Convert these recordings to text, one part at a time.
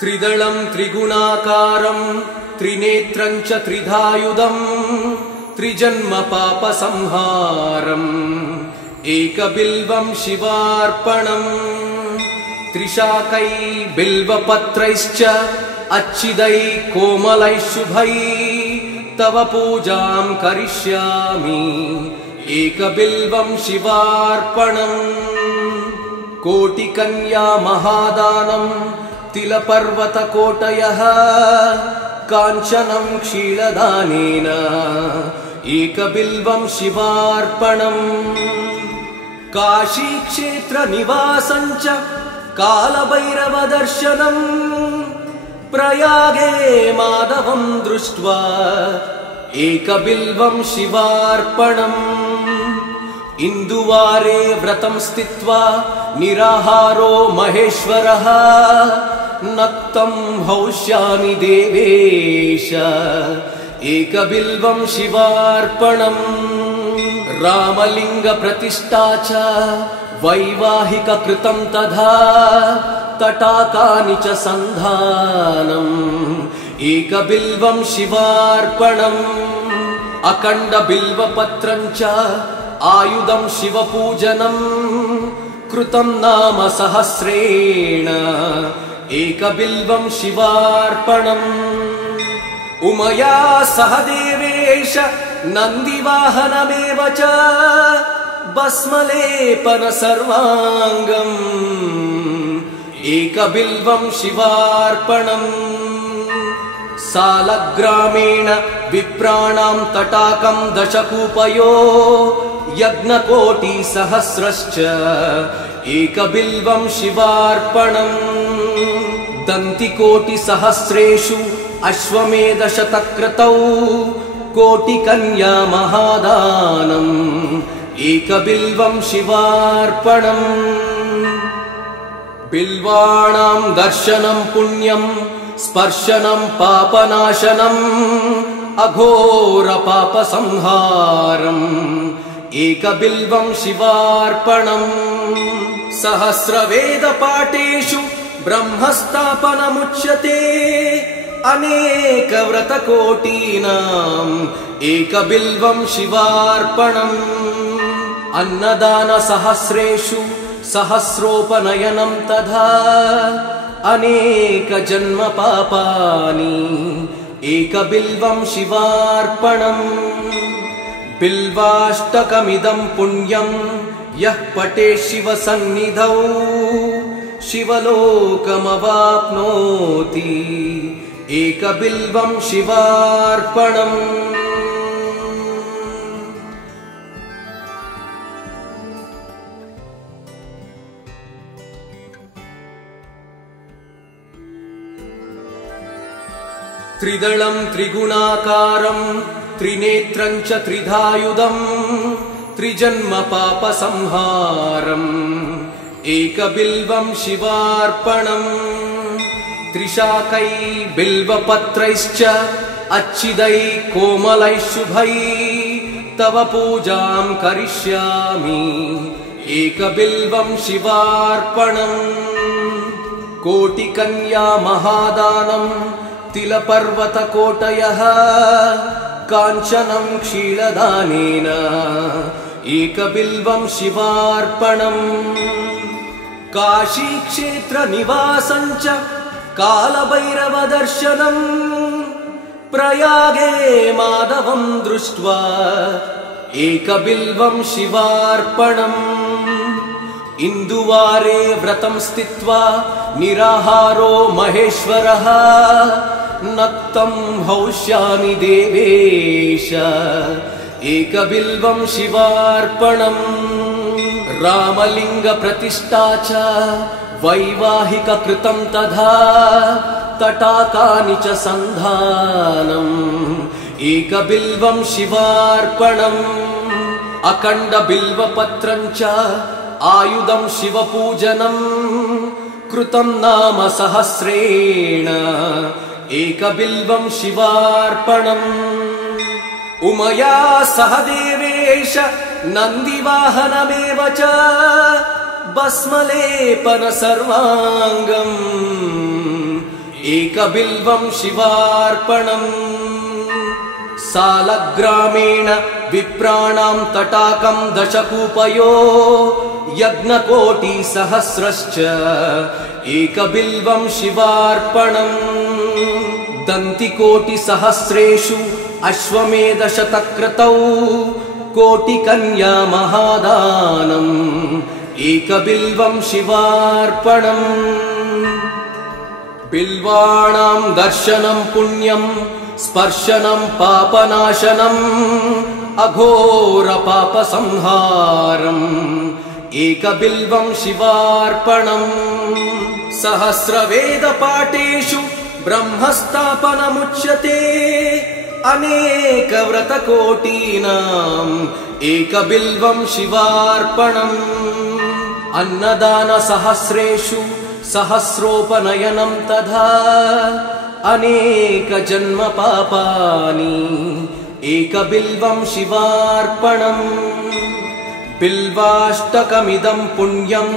त्रिदलं त्रिगुणाकारं त्रिनेत्रं च त्रिधायुधं त्रिजन्म पापसंहारम् एकबिल्वं शिवार्पणम् त्रिशाकै बिल्वपत्रैश्च अच्छिदै कोमलैः शुभै तव पूजां करिष्यामि एकबिल्वं शिवार्पणम् कोटिकन्या महादानं तिलपर्वतकोटयः काञ्चनं क्षीरदानेन एकबिल्वं शिवार्पणम् काशीक्षेत्रनिवासं च कालभैरवदर्शनम् प्रयागे माधवं दृष्ट्वा एकबिल्वं शिवार्पणम् इन्दुवारे व्रतं स्थित्वा निराहारो महेश्वरः नक्तं हौष्यामि देवेश एकबिल्वं शिवार्पणम् रामलिङ्गप्रतिष्ठा च वैवाहिककृतं तथा तटाकानि च सन्धानम् एकबिल्वं शिवार्पणम् अखण्डबिल्वपत्रं च आयुधं शिवपूजनं कृतं नाम सहस्रेण एकबिल्वं शिवार्पणम् उमया सह देवेश नन्दिवाहनमेव च भस्मलेपन सर्वाङ्गम् एकबिल्वं शिवार्पणम् सालग्रामेण विप्राणां तटाकं दशकूपयो यज्ञकोटिसहस्रश्च एकबिल्वं शिवार्पणम् दन्तिकोटिसहस्रेषु अश्वमेधशतक्रतौ कोटिकन्या महादानम् एकबिल्वं शिवार्पणम् बिल्वाणां दर्शनं पुण्यं स्पर्शनं पापनाशनम् अघोरपापसंहारम् एकबिल्वं शिवार्पणम् सहस्रवेदपाठेषु ब्रह्मस्थापनमुच्यते अनेकव्रतकोटीनाम् एकबिल्वं शिवार्पणम् अन्नदानसहस्रेषु सहस्रोपनयनं तथा अनेकजन्म पापानि एकबिल्वं शिवार्पणम् बिल्वाष्टकमिदं पुण्यं यः पठेत् शिवसन्निधौ शिवलोकमवाप्नोति एकबिल्वं शिवार्पणम् त्रिदलं त्रिगुणाकारं त्रिनेत्रं च त्रिधायुधं त्रिजन्म पापसंहारम् एकबिल्वं शिवार्पणम् त्रिशाकै बिल्वपत्रैश्च अच्छिदै कोमलैः शुभै तव पूजां करिष्यामि एकबिल्वं शिवार्पणम् कोटिकन्या महादानं तिलपर्वतकोटयः काञ्चनं क्षीरदानेन एकबिल्वं शिवार्पणम् काशीक्षेत्रनिवासं च कालभैरवदर्शनम् प्रयागे माधवं दृष्ट्वा एकबिल्वं शिवार्पणम् इन्दुवारे व्रतं स्थित्वा निराहारो महेश्वरः नक्तं हौष्यामि देवेश एकबिल्वं शिवार्पणम् रामलिङ्गप्रतिष्ठा च वैवाहिककृतं तथा तटाकानि च सन्धानम् एकबिल्वं शिवार्पणम् अखण्डबिल्वपत्रं च आयुधं शिवपूजनं कृतं नाम सहस्रेण एकबिल्वं शिवार्पणम् उमया सह देवेश नन्दिवाहनमेव च भस्मलेपन सर्वाङ्गम् एकबिल्वं शिवार्पणम् सालग्रामेण विप्राणां तटाकं दशकूपयो यज्ञकोटिसहस्रश्च एकबिल्वं शिवार्पणम् दन्तिकोटिसहस्रेषु अश्वमेधशतक्रतौ कोटिकन्या महादानम् एकबिल्वं शिवार्पणम् बिल्वाणां दर्शनं पुण्यं स्पर्शनं पापनाशनम् अघोर पापसंहारम् एकबिल्वं शिवार्पणम् सहस्रवेदपाठेषु ब्रह्मस्थापनमुच्यते अनेकव्रतकोटीनाम् एकबिल्वं शिवार्पणम् अन्नदानसहस्रेषु सहस्रोपनयनं तथा अनेकजन्म पापानि एकबिल्वं शिवार्पणम् बिल्वाष्टकमिदं पुण्यं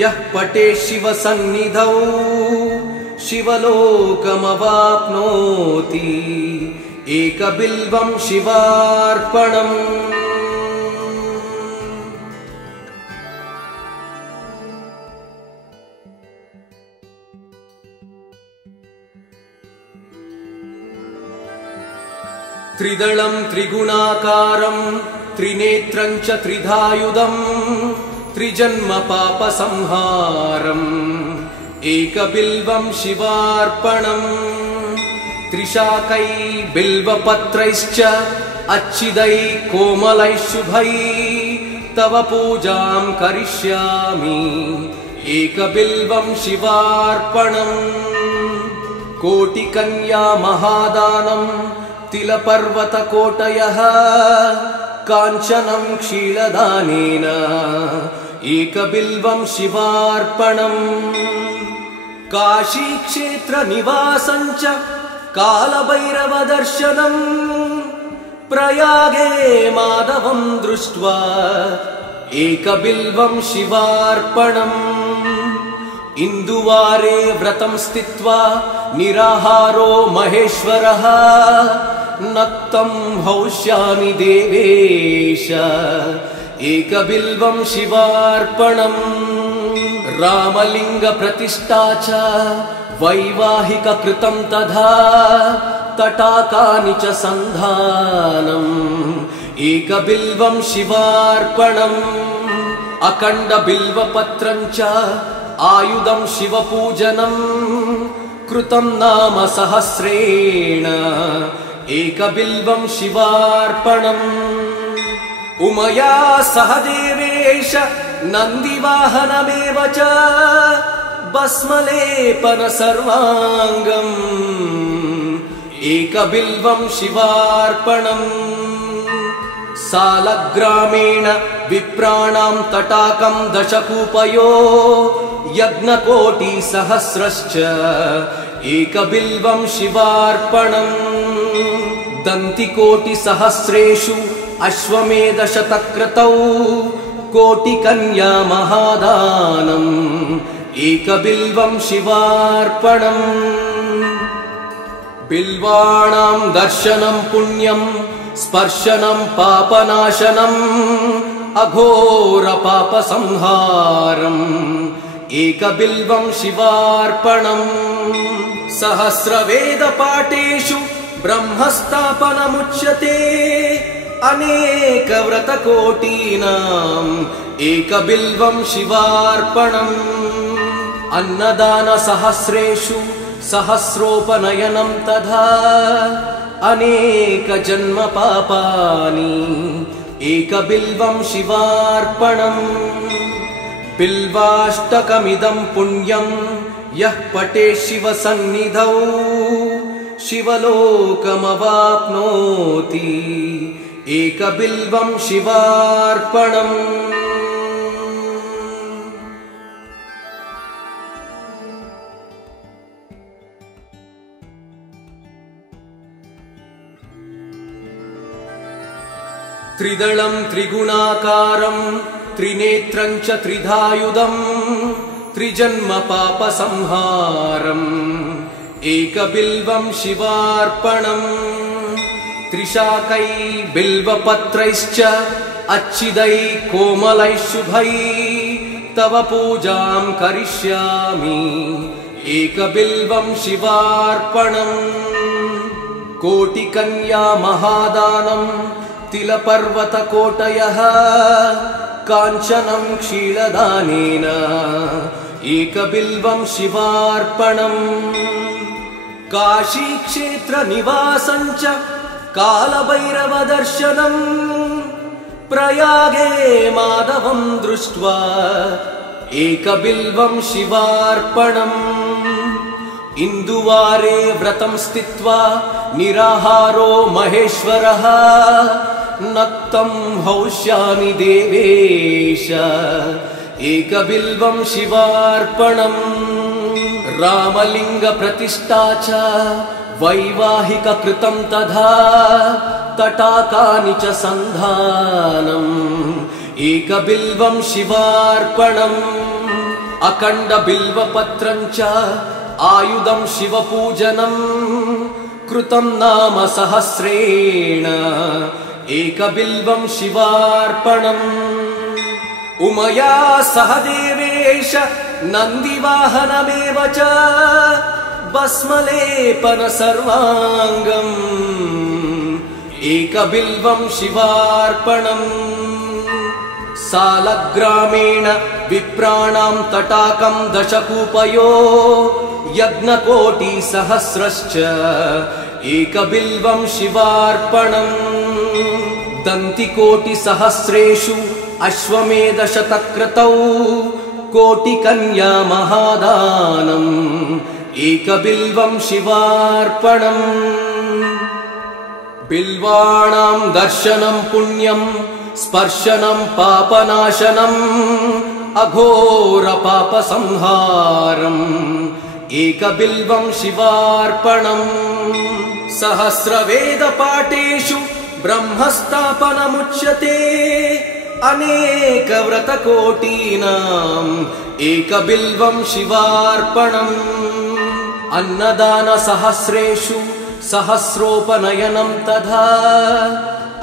यः पठेत् शिवसन्निधौ शिवलोकमवाप्नोति एकबिल्वं शिवार्पणम् त्रिदलं त्रिगुणाकारं त्रिनेत्रं च त्रिधायुधं त्रिजन्म पापसंहारम् एकबिल्वं शिवार्पणम् त्रिशाकै बिल्वपत्रैश्च अच्छिदै कोमलैः शुभै तव पूजां करिष्यामि एकबिल्वं शिवार्पणम् कोटिकन्या महादानं तिलपर्वतकोटयः काञ्चनं क्षीरदानेन एकबिल्वं शिवार्पणम् काशीक्षेत्रनिवासं च कालभैरवदर्शनम् प्रयागे माधवं दृष्ट्वा एकबिल्वं शिवार्पणम् इन्दुवारे व्रतं स्थित्वा निराहारो महेश्वरः नक्तं हौष्यामि देवेश एकबिल्वं शिवार्पणम् रामलिङ्गप्रतिष्ठा च वैवाहिककृतं तथा तटाकानि च सन्धानम् एकबिल्वं शिवार्पणम् अखण्डबिल्वपत्रं च आयुधं शिवपूजनं कृतं नाम सहस्रेण एकबिल्वं शिवार्पणम् उमया सह देवेश नन्दिवाहनमेव च भस्मलेपन सर्वाङ्गम् एकबिल्वं शिवार्पणम् सालग्रामेण विप्राणां तटाकं दशकूपयो यज्ञकोटिसहस्रश्च एकबिल्वं शिवार्पणम् दन्तिकोटिसहस्रेषु अश्वमेधशतक्रतौ कोटिकन्या महादानम् एकबिल्वं शिवार्पणम् बिल्वाणां दर्शनं पुण्यं स्पर्शनं पापनाशनम् अघोर पापसंहारम् एकबिल्वं शिवार्पणम् सहस्रवेदपाठेषु ब्रह्मस्थापनमुच्यते अनेकव्रतकोटीनाम् एकबिल्वं शिवार्पणम् अन्नदानसहस्रेषु सहस्रोपनयनं तथा अनेकजन्म पापानि एकबिल्वं शिवार्पणम् बिल्वाष्टकमिदं पुण्यं यः पठेत् शिवसन्निधौ शिवलोकमवाप्नोति एकबिल्वं शिवार्पणम् त्रिदलं त्रिगुणाकारं त्रिनेत्रं च त्रिधायुधं त्रिजन्म पापसंहारम् एकबिल्वं शिवार्पणम् त्रिशाकै बिल्वपत्रैश्च अच्छिदै कोमलैः शुभै तव पूजां करिष्यामि एकबिल्वं शिवार्पणम् कोटिकन्या महादानं तिलपर्वतकोटयः काञ्चनं क्षीरदानेन एकबिल्वं शिवार्पणम् काशीक्षेत्रनिवासं च कालभैरवदर्शनम् प्रयागे माधवं दृष्ट्वा एकबिल्वं शिवार्पणम् इन्दुवारे व्रतं स्थित्वा निराहारो महेश्वरः नक्तं हौष्यामि देवेश एकबिल्वं शिवार्पणम् रामलिङ्गप्रतिष्ठा च वैवाहिककृतं तथा तटाकानि च सन्धानम् एकबिल्वं शिवार्पणम् अखण्डबिल्वपत्रं च आयुधं शिवपूजनम् कृतं नाम सहस्रेण एकबिल्वं शिवार्पणम् उमया सह देवेश नन्दिवाहनमेव च भस्मलेपन सर्वाङ्गम् एकबिल्वं शिवार्पणम् सालग्रामेण विप्राणां तटाकं दशकूपयो यज्ञकोटिसहस्रश्च एकबिल्वं शिवार्पणम् दन्तिकोटिसहस्रेषु अश्वमेधशतक्रतौ कोटिकन्या महादानम् एकबिल्वं शिवार्पणम् बिल्वाणां दर्शनं पुण्यं स्पर्शनं पापनाशनम् अघोरपापसंहारम् एकबिल्वं शिवार्पणम् सहस्रवेदपाठेषु ब्रह्मस्थापनमुच्यते अनेकव्रतकोटीनाम् एकबिल्वं शिवार्पणम् अन्नदानसहस्रेषु सहस्रोपनयनं तथा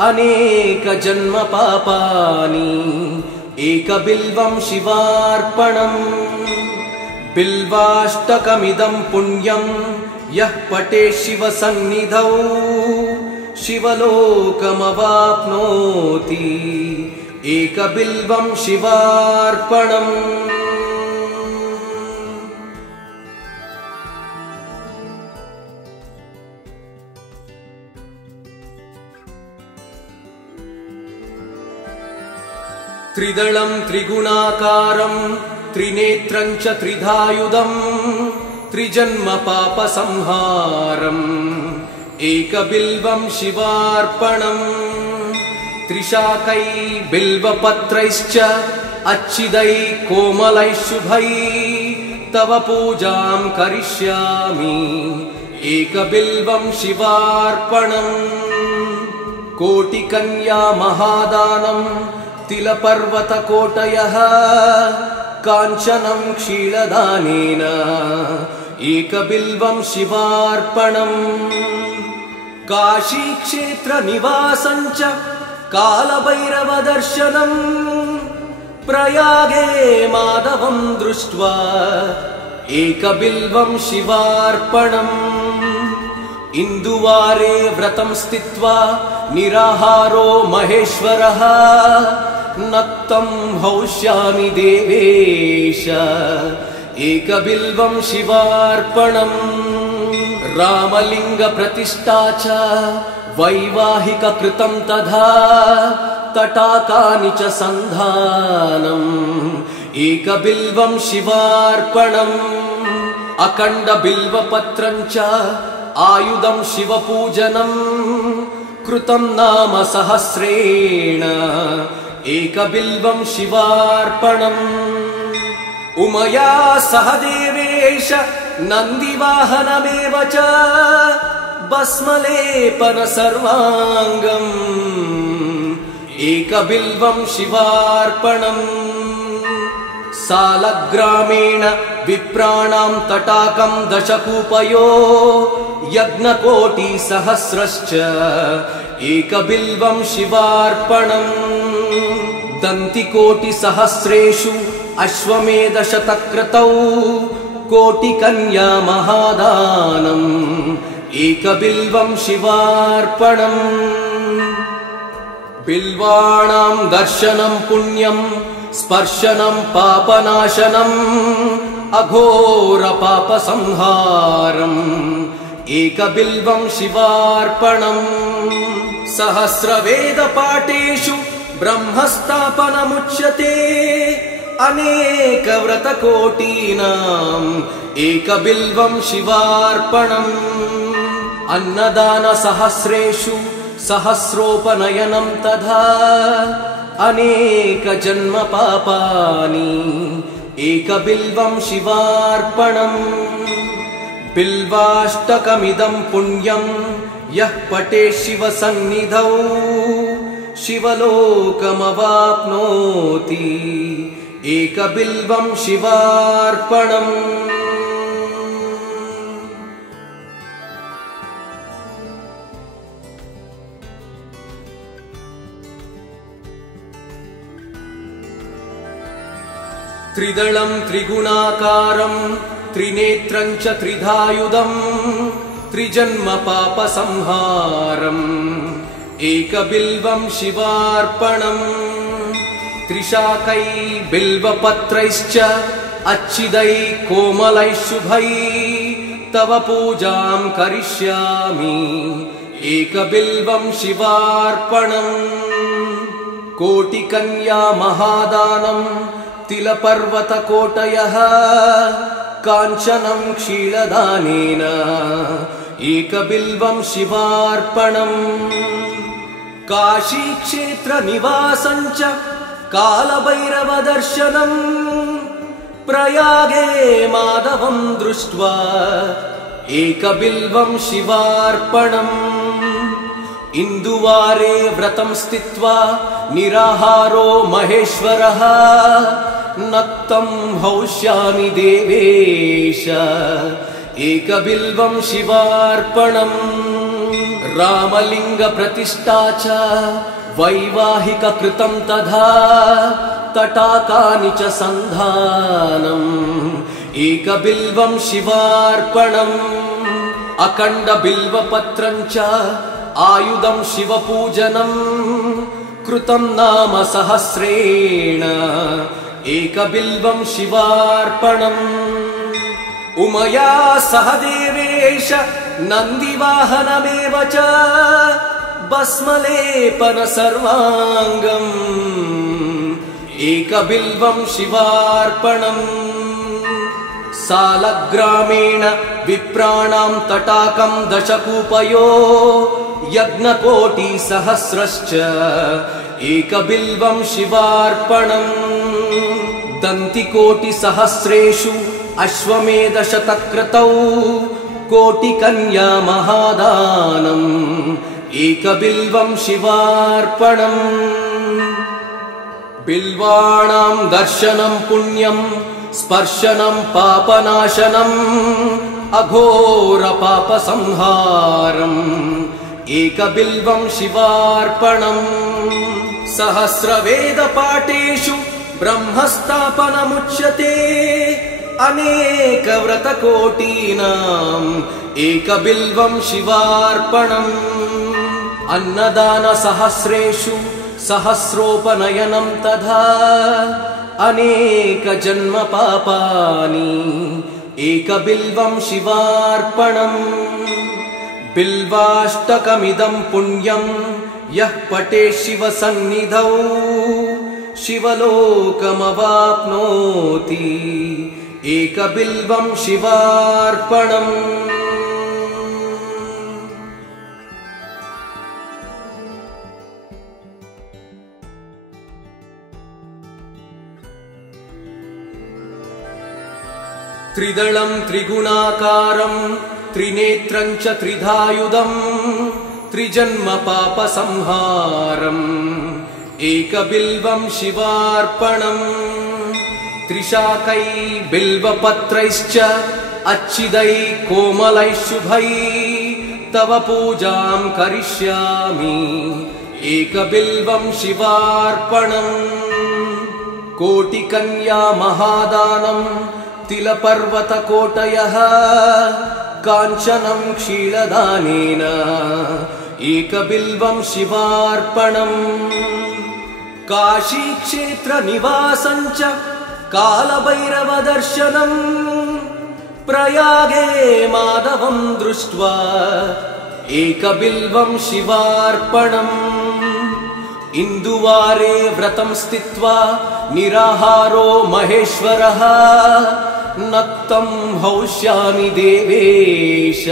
अनेकजन्मपापानि एकबिल्वं शिवार्पणम् बिल्वाष्टकमिदं पुण्यं यः पठेत् शिवसन्निधौ शिवलोकमवाप्नोति एकबिल्वं शिवार्पणम् त्रिदलं त्रिगुणाकारं त्रिनेत्रं च त्रिधायुधं त्रिजन्मपापसंहारम् एकबिल्वं शिवार्पणम् त्रिशाकै बिल्वपत्रैश्च अच्छिदै कोमलैः शुभै तव पूजां करिष्यामि एकबिल्वं शिवार्पणम् कोटिकन्या महादानं तिलपर्वतकोटयः काञ्चनं क्षीरदानेन एकबिल्वं शिवार्पणम् काशीक्षेत्रनिवासं च कालभैरवदर्शनम् प्रयागे माधवं दृष्ट्वा एकबिल्वं शिवार्पणम् इन्दुवारे व्रतं स्थित्वा निराहारो महेश्वरः नक्तं हौष्यामि देवेश एकबिल्वं शिवार्पणम् रामलिङ्गप्रतिष्ठा च वैवाहिककृतं तथा तटाकानि च सन्धानम् एकबिल्वं शिवार्पणम् अखण्डबिल्वपत्रं च आयुधं शिवपूजनम् कृतं नाम सहस्रेण एकबिल्वं शिवार्पणम् उमया सह देवेश नन्दिवाहनमेव च भस्मलेपन सर्वाङ्गम् एकबिल्वं शिवार्पणम् सालग्रामेण विप्राणां तटाकं दशकूपयो यज्ञकोटिसहस्रश्च एकबिल्वं शिवार्पणम् दन्तिकोटिसहस्रेषु अश्वमेधशतक्रतौ कोटिकन्या महादानम् एकबिल्वं शिवार्पणम् बिल्वाणां दर्शनं पुण्यं स्पर्शनं पापनाशनम् अघोरपापसंहारम् एकबिल्वं शिवार्पणम् सहस्रवेदपाठेषु ब्रह्मस्थापनमुच्यते अनेकव्रतकोटीनाम् एकबिल्वं शिवार्पणम् अन्नदानसहस्रेषु सहस्रोपनयनं तथा अनेकजन्मपापानि एकबिल्वं शिवार्पणम् बिल्वाष्टकमिदं पुण्यं यः पठेत् शिवसन्निधौ शिवलोकमवाप्नोति एकबिल्वं शिवार्पणम् त्रिदलं त्रिगुणाकारं त्रिनेत्रं च त्रिधायुधं त्रिजन्मपापसंहारम् एकबिल्वं शिवार्पणम् त्रिशाकै बिल्वपत्रैश्च अच्छिदै कोमलैः शुभै तव पूजां करिष्यामि एकबिल्वं शिवार्पणम् कोटिकन्या महादानं तिलपर्वतकोटयः काञ्चनं क्षीरदानेन एकबिल्वं शिवार्पणम् काशीक्षेत्रनिवासं च कालभैरवदर्शनम् प्रयागे माधवं दृष्ट्वा एकबिल्वं शिवार्पणम् इन्दुवारे व्रतं स्थित्वा निराहारो महेश्वरः नक्तं हौष्यामि देवेश एकबिल्वं शिवार्पणम् रामलिङ्गप्रतिष्ठा च वैवाहिककृतं तथा तटाकानि च सन्धानम् एकबिल्वं शिवार्पणम् अखण्डबिल्वपत्रं च आयुधं शिवपूजनं कृतं नाम सहस्रेण एकबिल्वं शिवार्पणम् उमया सह देवेश नन्दिवाहनमेव च भस्मलेपन सर्वाङ्गम् एकबिल्वं शिवार्पणम् सालग्रामेण विप्राणां तटाकं दशकूपयो यज्ञकोटिसहस्रश्च एकबिल्वं शिवार्पणम् दन्तिकोटिसहस्रेषु अश्वमेधशतक्रतौ कोटिकन्या महादानम् एकबिल्वं शिवार्पणम् बिल्वाणां दर्शनं पुण्यं स्पर्शनं पापनाशनम् अघोरपापसंहारम् एकबिल्वं शिवार्पणम् सहस्रवेदपाठेषु ब्रह्मस्थापनमुच्यते अनेकव्रतकोटीनाम् एकबिल्वं शिवार्पणम् अन्नदानसहस्रेषु सहस्रोपनयनं तथा अनेकजन्मपापानि एकबिल्वं शिवार्पणम् बिल्वाष्टकमिदं पुण्यं यः पठेत् शिवसन्निधौ शिवलोकमवाप्नोति एकबिल्वं शिवार्पणम् त्रिदलं त्रिगुणाकारं त्रिनेत्रं च त्रिधायुधं त्रिजन्मपापसंहारम् एकबिल्वं शिवार्पणम् त्रिशाकै बिल्वपत्रैश्च अच्छिदै कोमलैः शुभै तव पूजां करिष्यामि एकबिल्वं शिवार्पणम् कोटिकन्या महादानं तिलपर्वतकोटयः काञ्चनं क्षीरदानेन एकबिल्वं शिवार्पणम् काशीक्षेत्रनिवासं च कालभैरवदर्शनम् प्रयागे माधवं दृष्ट्वा एकबिल्वं शिवार्पणम् इन्दुवारे व्रतं स्थित्वा निराहारो महेश्वरः नक्तं हौष्यामि देवेश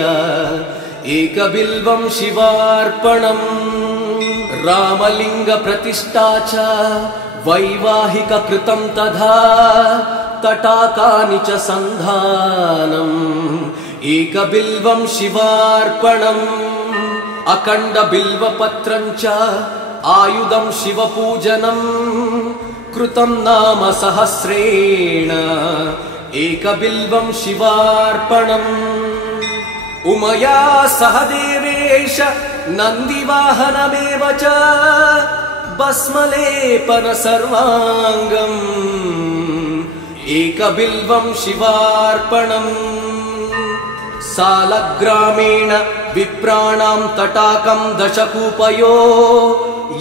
एकबिल्वं शिवार्पणम् रामलिङ्गप्रतिष्ठा च वैवाहिककृतं तथा तटाकानि च सन्धानम् एकबिल्वं शिवार्पणम् अखण्डबिल्वपत्रं च आयुधं शिवपूजनम् कृतं नाम सहस्रेण एकबिल्वं शिवार्पणम् उमया सह देवेश नन्दिवाहनमेव च भस्मलेपन सर्वाङ्गम् एकबिल्वं शिवार्पणम् सालग्रामेण विप्राणां तटाकं दशकूपयो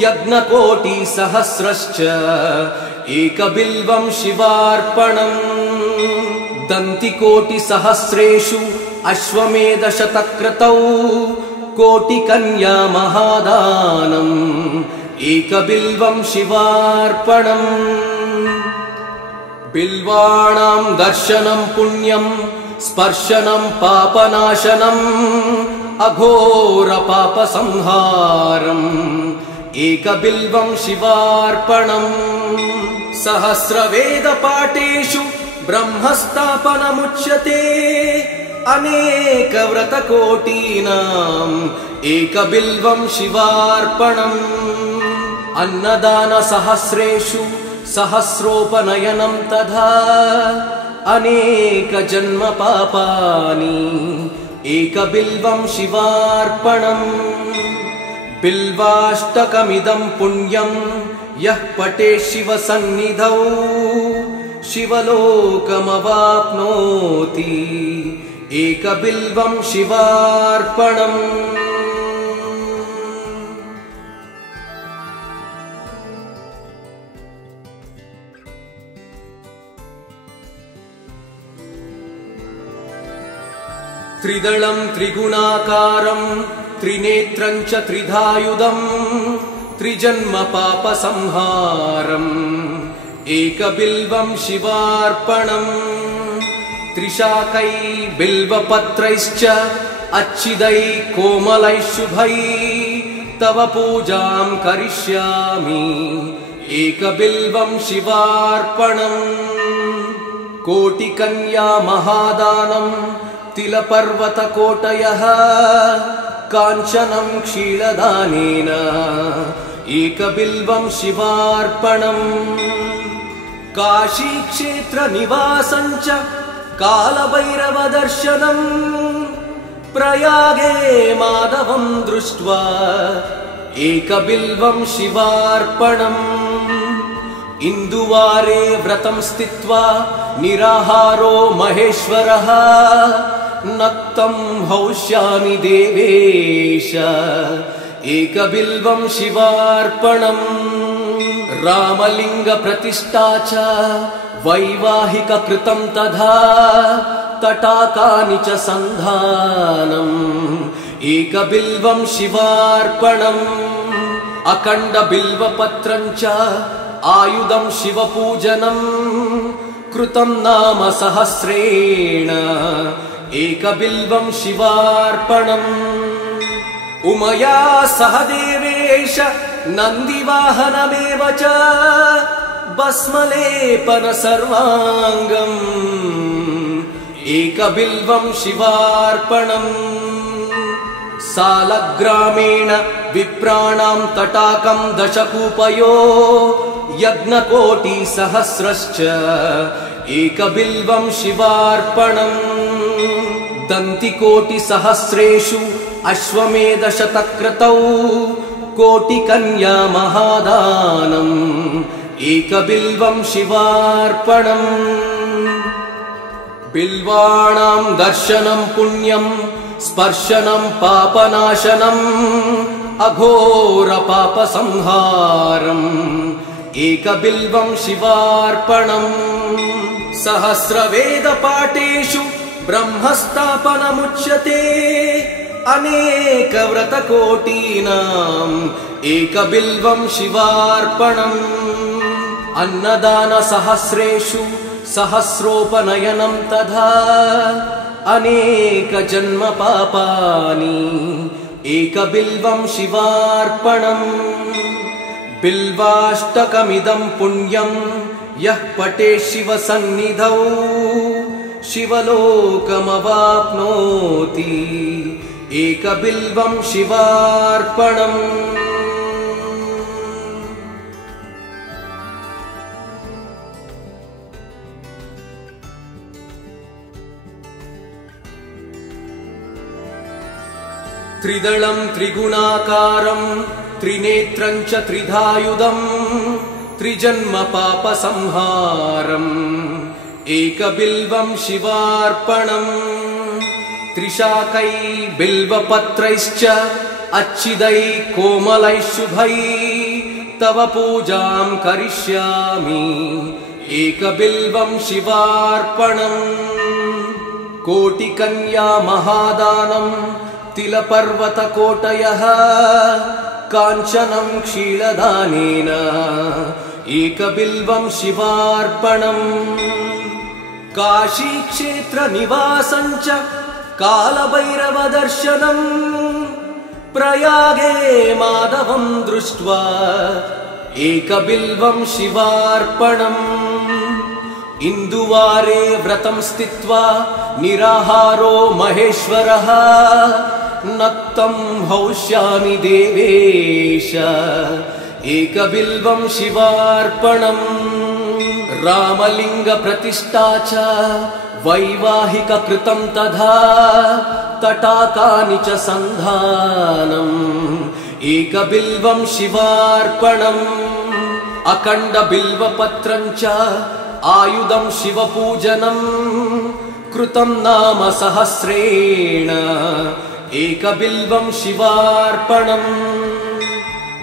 यज्ञकोटिसहस्रश्च एकबिल्वं शिवार्पणम् दन्तिकोटिसहस्रेषु अश्वमेधशतक्रतौ कोटिकन्या महादानम् एकबिल्वं शिवार्पणम् बिल्वाणां दर्शनं पुण्यं स्पर्शनं पापनाशनम् अघोरपापसंहारम् एकबिल्वं शिवार्पणम् सहस्रवेदपाठेषु ब्रह्मस्थापनमुच्यते अनेकव्रतकोटीनाम् एकबिल्वं शिवार्पणम् अन्नदानसहस्रेषु सहस्रोपनयनं तथा अनेकजन्मपापानि एकबिल्वं शिवार्पणम् बिल्वाष्टकमिदं पुण्यं यः पठेत् शिवसन्निधौ शिवलोकमवाप्नोति एकबिल्वं शिवार्पणम् त्रिदलं त्रिगुणाकारं त्रिनेत्रं च त्रिधायुधं त्रिजन्मपापसंहारम् एकबिल्वं शिवार्पणम् त्रिशाकै बिल्वपत्रैश्च अच्छिदै कोमलैः शुभै तव पूजां करिष्यामि एकबिल्वं शिवार्पणम् कोटिकन्या महादानं तिलपर्वतकोटयः काञ्चनं क्षीरदानेन एकबिल्वं शिवार्पणम् काशीक्षेत्रनिवासं च कालभैरवदर्शनम् प्रयागे माधवं दृष्ट्वा एकबिल्वं शिवार्पणम् इन्दुवारे व्रतं स्थित्वा निराहारो महेश्वरः नक्तं हौष्यामि देवेश एकबिल्वं शिवार्पणम् रामलिङ्गप्रतिष्ठा च वैवाहिककृतं तथा तटाकानि च सन्धानम् एकबिल्वं शिवार्पणम् अखण्डबिल्वपत्रं च आयुधं शिवपूजनम् कृतं नाम सहस्रेण एकबिल्वं शिवार्पणम् उमया सह देवेश नन्दिवाहनमेव च भस्मलेपन सर्वाङ्गम् एकबिल्वं शिवार्पणम् सालग्रामेण विप्राणां तटाकं दशकूपयो यज्ञकोटिसहस्रश्च एकबिल्वं शिवार्पणम् दन्तिकोटिसहस्रेषु अश्वमेधशतक्रतौ कोटिकन्या महादानम् एकबिल्वं शिवार्पणम् बिल्वाणां दर्शनं पुण्यं स्पर्शनं पापनाशनम् अघोर पापसंहारम् एकबिल्वं शिवार्पणम् सहस्रवेदपाठेषु ब्रह्मस्थापनमुच्यते अनेकव्रतकोटीनाम् एकबिल्वं शिवार्पणम् अन्नदानसहस्रेषु सहस्रोपनयनं तथा अनेकजन्म पापानि एकबिल्वं शिवार्पणम् बिल्वाष्टकमिदं पुण्यं यः पठेत् शिवसन्निधौ शिवलोकमवाप्नोति एकबिल्वं शिवार्पणम् त्रिदलं त्रिगुणाकारं त्रिनेत्रं च त्रिधायुधं त्रिजन्म पापसंहारम् एकबिल्वं शिवार्पणम् त्रिशाकै बिल्वपत्रैश्च अच्छिदै कोमलैः शुभै तव पूजां करिष्यामि एकबिल्वं शिवार्पणम् कोटिकन्या महादानं तिलपर्वतकोटयः काञ्चनं क्षीरदानेन एकबिल्वं शिवार्पणम् काशीक्षेत्रनिवासं च कालभैरवदर्शनम् प्रयागे माधवं दृष्ट्वा एकबिल्वं शिवार्पणम् इन्दुवारे व्रतं स्थित्वा निराहारो महेश्वरः नक्तं हौष्यामि देवेश एकबिल्वं शिवार्पणम् रामलिङ्गप्रतिष्ठा च वैवाहिककृतं तथा तटाकानि च सन्धानम् एकबिल्वं शिवार्पणम् अखण्डबिल्वपत्रं च आयुधं शिवपूजनं कृतं नाम सहस्रेण एकबिल्वं शिवार्पणम्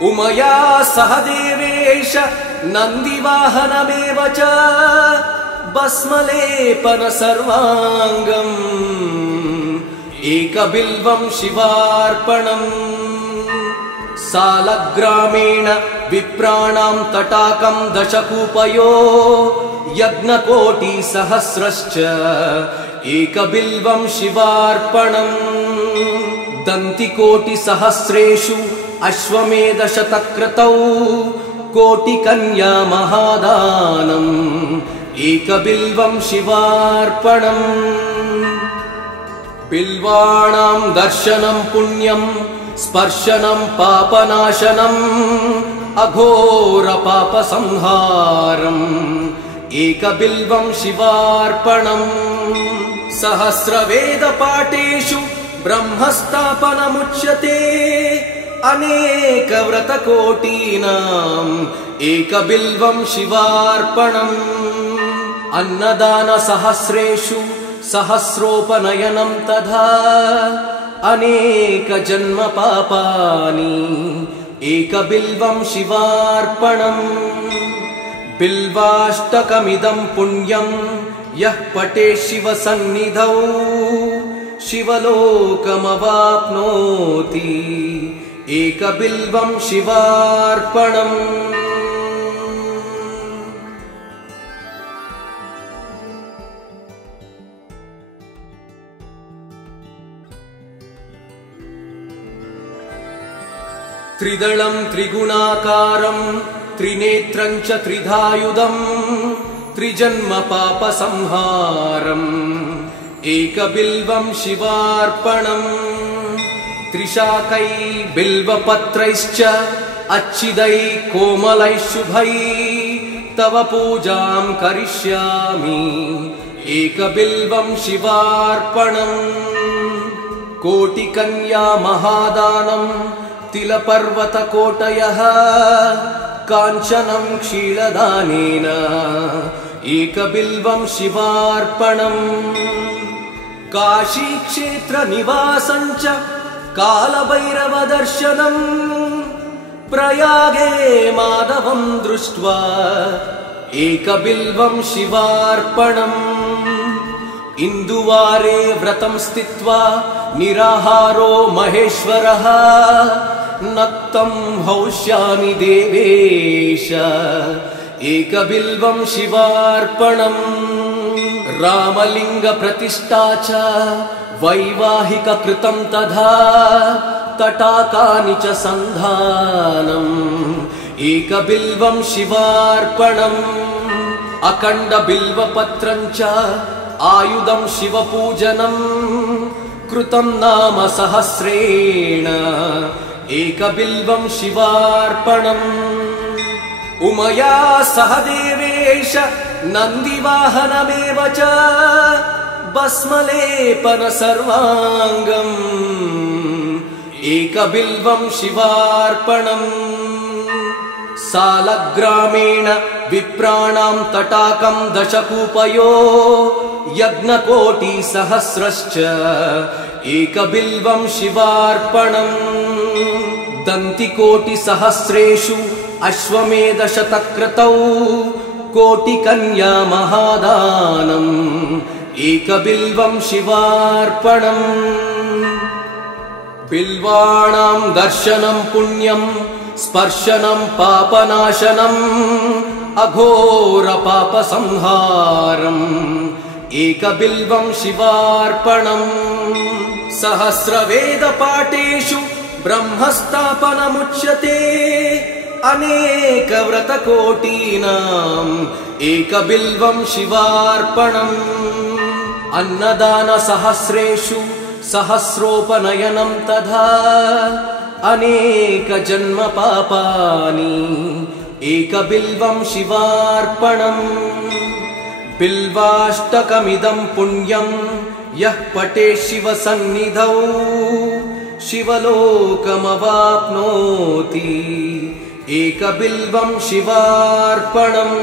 उमया सह देवेश नन्दिवाहनमेव च भस्मलेपन सर्वाङ्गम् एकबिल्वं शिवार्पणम् सालग्रामेण विप्राणां तटाकं दशकूपयो यज्ञकोटिसहस्रश्च एकबिल्वं शिवार्पणम् दन्तिकोटिसहस्रेषु अश्वमेधशतक्रतौ कोटिकन्या महादानम् एकबिल्वं शिवार्पणम् बिल्वाणां दर्शनं पुण्यं स्पर्शनं पापनाशनम् अघोर पापसंहारम् एकबिल्वं शिवार्पणम् सहस्रवेदपाठेषु ब्रह्मस्थापनमुच्यते अनेकव्रतकोटीनाम् एकबिल्वं शिवार्पणम् अन्नदानसहस्रेषु सहस्रोपनयनं तथा अनेकजन्म पापानि एकबिल्वं शिवार्पणम् बिल्वाष्टकमिदं पुण्यं यः पठेत् शिवसन्निधौ शिवलोकमवाप्नोति एकबिल्वं शिवार्पणम् त्रिदलं त्रिगुणाकारं त्रिनेत्रं च त्रिधायुधं त्रिजन्म पापसंहारम् एकबिल्वं शिवार्पणम् त्रिशाकै बिल्वपत्रैश्च अच्छिदै कोमलैः शुभै तव पूजां करिष्यामि एकबिल्वं शिवार्पणम् कोटिकन्या महादानं तिलपर्वतकोटयः काञ्चनं क्षीरदानेन एकबिल्वं शिवार्पणम् काशीक्षेत्रनिवासं च कालभैरवदर्शनम् प्रयागे माधवं दृष्ट्वा एकबिल्वं शिवार्पणम् इन्दुवारे व्रतं स्थित्वा निराहारो महेश्वरः नक्तं हौष्यामि देवेश एकबिल्वं शिवार्पणम् रामलिङ्गप्रतिष्ठा च वैवाहिककृतं तथा तटाकानि च सन्धानम् एकबिल्वं शिवार्पणम् अखण्डबिल्वपत्रं च आयुधं शिवपूजनम् कृतं नाम सहस्रेण एकबिल्वं शिवार्पणम् उमया सह देवेश नन्दिवाहनमेव च भस्मलेपन सर्वाङ्गम् एकबिल्वं शिवार्पणम् सालग्रामेण विप्राणां तटाकं दशकूपयो यज्ञकोटिसहस्रश्च एकबिल्वं शिवार्पणम् दन्तिकोटिसहस्रेषु अश्वमेधशतक्रतौ कोटिकन्या महादानम् एकबिल्वं शिवार्पणम् बिल्वाणां दर्शनं पुण्यं स्पर्शनं पापनाशनम् अघोरपापसंहारम् एकबिल्वं शिवार्पणम् सहस्रवेदपाठेषु ब्रह्मस्थापनमुच्यते अनेकव्रतकोटीनाम् एकबिल्वं शिवार्पणम् अन्नदानसहस्रेषु सहस्रोपनयनं तथा अनेकजन्म पापानि एकबिल्वं शिवार्पणम् बिल्वाष्टकमिदं पुण्यं यः पठेत् शिवसन्निधौ शिवलोकमवाप्नोति एकबिल्वं शिवार्पणम्